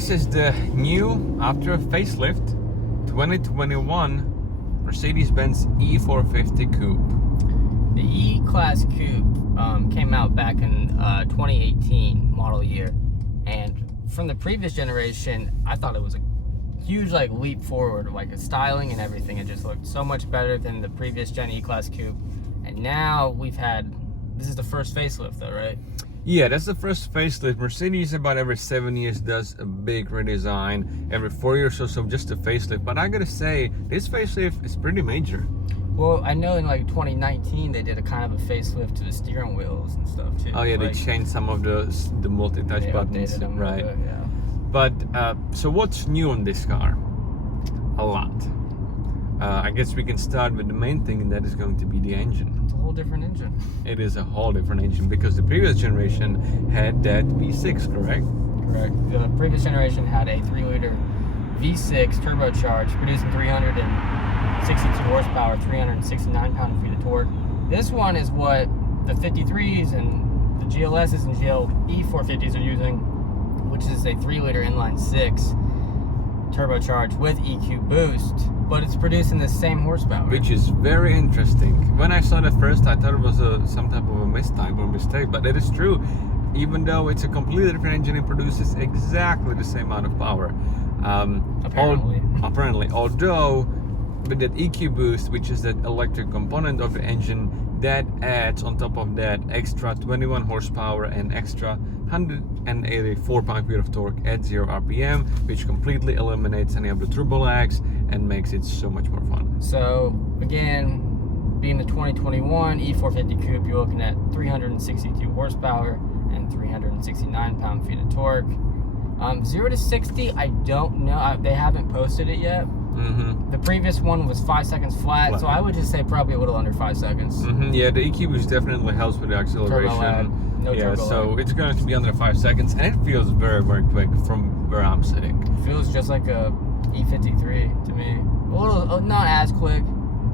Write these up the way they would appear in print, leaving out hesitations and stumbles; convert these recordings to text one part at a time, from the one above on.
this is the new, after a facelift, 2021 Mercedes-Benz E450 Coupe. The E-Class Coupe came out back in 2018 model year, and from the previous generation, I thought it was a huge leap forward, the styling and everything. It just looked so much better than the previous gen E-Class Coupe. And now this is the first facelift though, right? Yeah, that's the first facelift. Mercedes about every 7 years does a big redesign, every 4 years or so just a facelift. But I gotta say, this facelift is pretty major. Well, I know in 2019 they did a kind of a facelift to the steering wheels and stuff too. Oh yeah, they changed some of the multi-touch buttons, them right? bit, yeah. But so what's new on this car? A lot. I guess we can start with the main thing, and that is going to be the engine. It's a whole different engine. It is a whole different engine because the previous generation had that V6, correct? Correct. The previous generation had a 3-liter V6 turbocharged, producing 362 horsepower, 369 pound-feet of torque. This one is what the 53s and the GLSs and E450s are using, which is a 3-liter inline-6 turbocharged with EQ boost, but it's producing the same horsepower. Which is very interesting. When I saw that first, I thought it was some type of a mistype or mistake, but it is true. Even though it's a completely different engine, it produces exactly the same amount of power. Apparently. Although, with that EQ boost, which is that electric component of the engine, that adds on top of that extra 21 horsepower and extra 184 pound-feet of torque at 0 RPM, which completely eliminates any of the turbo lags and makes it so much more fun. So again, being the 2021 E450 Coupe, you're looking at 362 horsepower and 369 pound-feet of torque. 0 to 60, I don't know. They haven't posted it yet. The previous one was 5 seconds flat, so I would just say probably a little under 5 seconds. Yeah, the EQ boost definitely helps with the acceleration. So it's going to be under 5 seconds, and it feels very, very quick from where I'm sitting. Feels just like a E53 to me. A little, not as quick,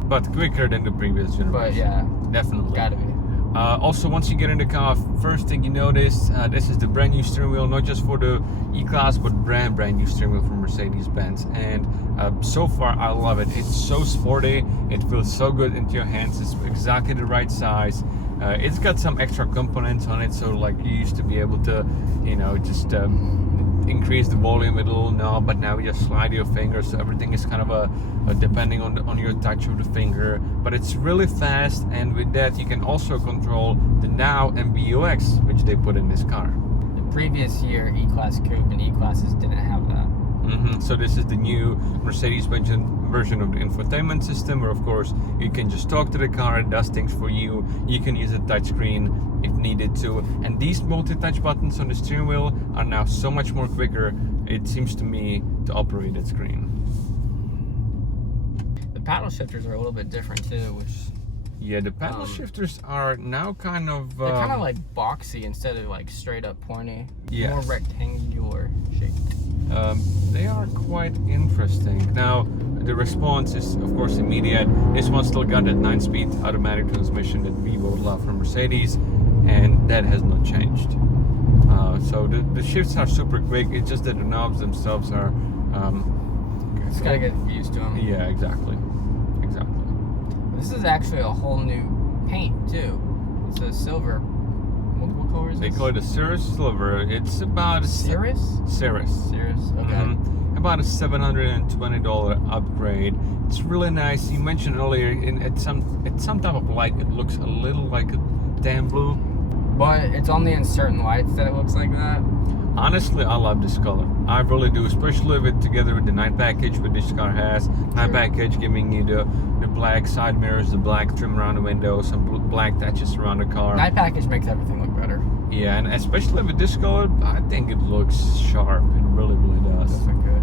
but quicker than the previous generation. But yeah, definitely. Gotta be. Also, once you get in the car, first thing you notice, this is the brand new steering wheel, not just for the E-Class, but brand new steering wheel from Mercedes-Benz. And so far, I love it. It's so sporty. It feels so good into your hands. It's exactly the right size. It's got some extra components on it, so you used to be able to, just increase the volume with a little knob, but now you just slide your finger, so everything is kind of a depending on your touch of the finger. But it's really fast, and with that you can also control the Now and BUX, which they put in this car. The previous year E-Class Coupe and E-Classes didn't have that. So this is the new Mercedes-Benz version of the infotainment system, where of course you can just talk to the car, it does things for you. You can use a touchscreen if needed to, and these multi-touch buttons on the steering wheel are now so much more quicker, it seems to me, to operate that screen. The paddle shifters are a little bit different too, which... Yeah, the paddle shifters are now kind of... they're kind of boxy instead of straight up pointy. Yes. More rectangular shaped. They are quite interesting. Now, the response is of course immediate. This one still got that 9-speed automatic transmission that we both love from Mercedes, and that has not changed. So the shifts are super quick. It's just that the knobs themselves are... Just gotta get used to them. Yeah, exactly. This is actually a whole new paint too. It's a silver. What color is They this? call it a Cirrus Silver. It's about a... Cirrus? Cirrus. Okay. About a $720 upgrade. It's really nice. You mentioned earlier, at some type of light, it looks a little like a tan blue. But it's only in certain lights that it looks like that. Honestly, I love this color. I really do, especially with together with the night package which this car has. Night package giving you the black side mirrors, the black trim around the windows, some black touches around the car. Night package makes everything look better. Yeah, and especially with this color, I think it looks sharp. It really, really does. That's good.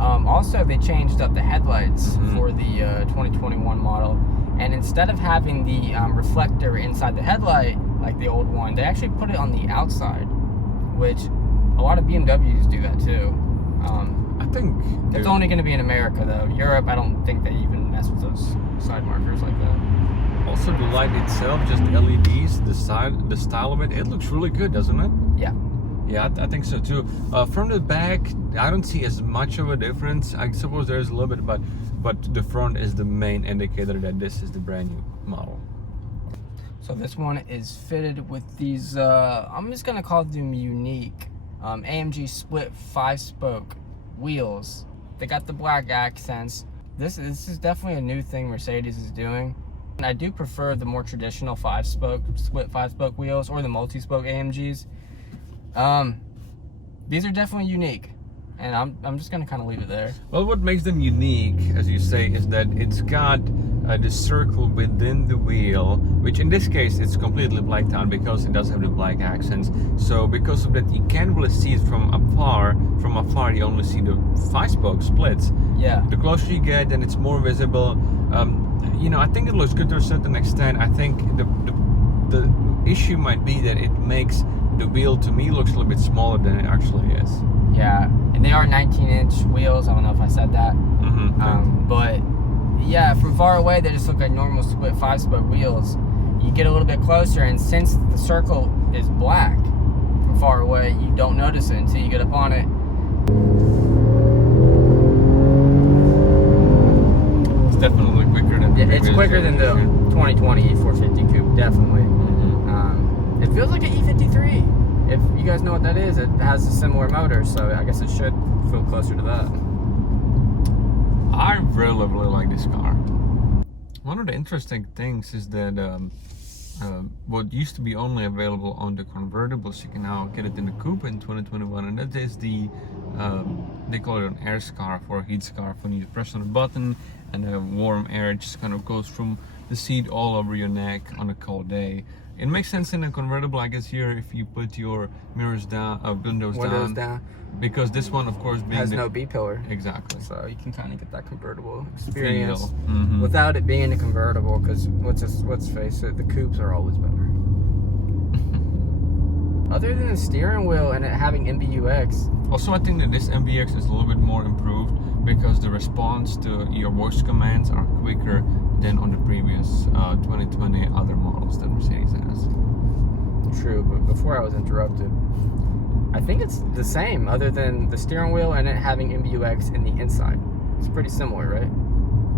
Also, they changed up the headlights for the 2021 model, and instead of having the reflector inside the headlight like the old one, they actually put it on the outside, which a lot of BMWs do that too. I think it's only going to be in America though. Europe, I don't think they even mess with those side markers like that. Also, the light itself, just the LEDs, the style of it, it looks really good, doesn't it? Yeah. Yeah, I think so too. From the back, I don't see as much of a difference. I suppose there's a little bit, but the front is the main indicator that this is the brand new model. So this one is fitted with these, I'm just gonna call them unique AMG split 5-spoke wheels. They got the black accents. This is definitely a new thing Mercedes is doing. And I do prefer the more traditional split 5-spoke wheels or the multi-spoke AMGs. These are definitely unique, and I'm just gonna kind of leave it there. Well, what makes them unique, as you say, is that it's got the circle within the wheel, which in this case it's completely blacked out because it does have the black accents. So because of that, you can't really see it from afar. From afar, you only see the 5-spoke splits. Yeah. The closer you get, then it's more visible. You know, I think it looks good to a certain extent. I think the issue might be that it makes the wheel, to me, looks a little bit smaller than it actually is. Yeah, and they are 19-inch wheels. I don't know if I said that. But yeah, from far away, they just look like normal split 5-spoke wheels. You get a little bit closer, and since the circle is black from far away, you don't notice it until you get up on it. It's definitely quicker than the It's quicker than the 2020 E450 Coupe, definitely. It feels like an E53. If you guys know what that is, it has a similar motor, so I guess it should feel closer to that. I really like this car. One of the interesting things is that what used to be only available on the convertibles, you can now get it in the coupe in 2021, and that is the they call it an air scarf or a heat scarf. When you press on a button and the warm air just kind of goes from the seat all over your neck on a cold day. It makes sense in a convertible, I guess, here if you put your mirrors down, windows down, because this one, of course, being has no B-pillar. Exactly. So you can kind of get that convertible experience Feel. without it being a convertible. Because let's face it, the coupes are always better. Other than the steering wheel and it having MBUX. Also, I think that this MBX is a little bit more improved because the response to your voice commands are quicker than on the previous 2020 other models that Mercedes has. True, but before I was interrupted, I think it's the same other than the steering wheel and it having MBUX in the inside. It's pretty similar, right?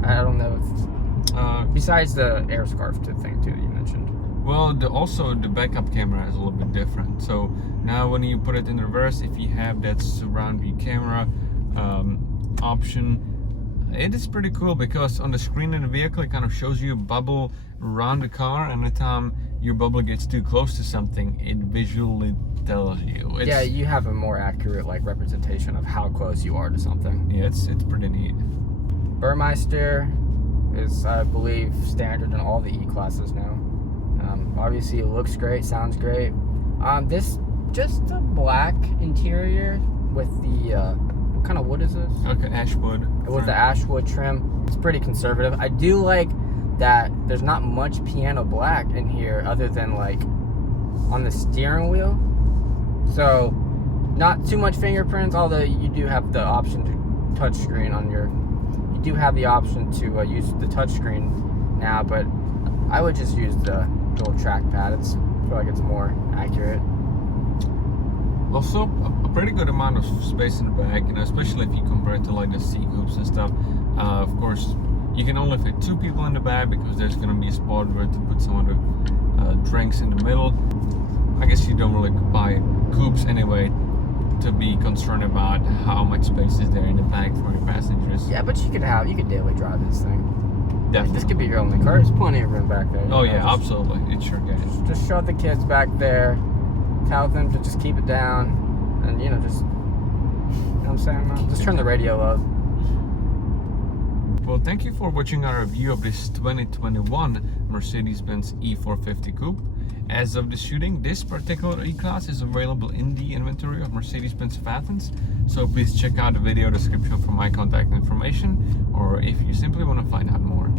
I don't know if... besides the air scarf thing too that you mentioned. Well, also the backup camera is a little bit different. So now when you put it in reverse, if you have that surround view camera option, it is pretty cool because on the screen in the vehicle it kind of shows you a bubble around the car, and the time your bubble gets too close to something, it visually tells you. Yeah, you have a more accurate representation of how close you are to something. Yeah, it's pretty neat. Burmeister is, I believe, standard in all the E-classes now. Obviously it looks great, sounds great. This just a black interior with the what kind of wood is this? Okay, ashwood. With the ashwood trim. It's pretty conservative. I do like that there's not much piano black in here other than on the steering wheel. So not too much fingerprints, although you do have the option to touch screen on your, you do have the option to use the touch screen now, but I would just use the little trackpad. I feel like it's more accurate. Also, a pretty good amount of space in the back, especially if you compare it to the C coupes and stuff. Of course, you can only fit 2 people in the back because there's going to be a spot where to put some of the drinks in the middle. I guess you don't really buy coupes anyway to be concerned about how much space is there in the back for your passengers. Yeah, but you could daily drive this thing. Definitely. This could be your only car. There's plenty of room back there. Oh yeah, absolutely. It sure can. Just shove the kids back there. Tell them to just keep it down, and just, you know what I'm saying, man? Just turn the radio up. Well, thank you for watching our review of this 2021 Mercedes-Benz E450 Coupe. As of the shooting, this particular E-Class is available in the inventory of Mercedes-Benz of Athens, so please check out the video description for my contact information, or if you simply want to find out more.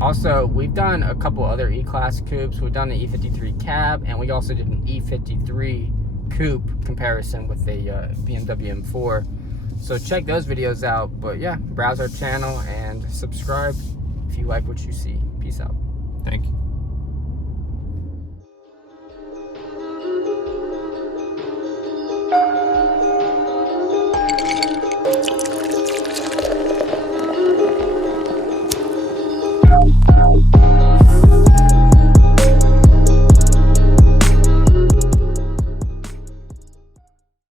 Also, we've done a couple other E-Class coupes. We've done the E53 cab, and we also did an E53 coupe comparison with a BMW M4. So check those videos out. But yeah, browse our channel and subscribe if you like what you see. Peace out. Thank you.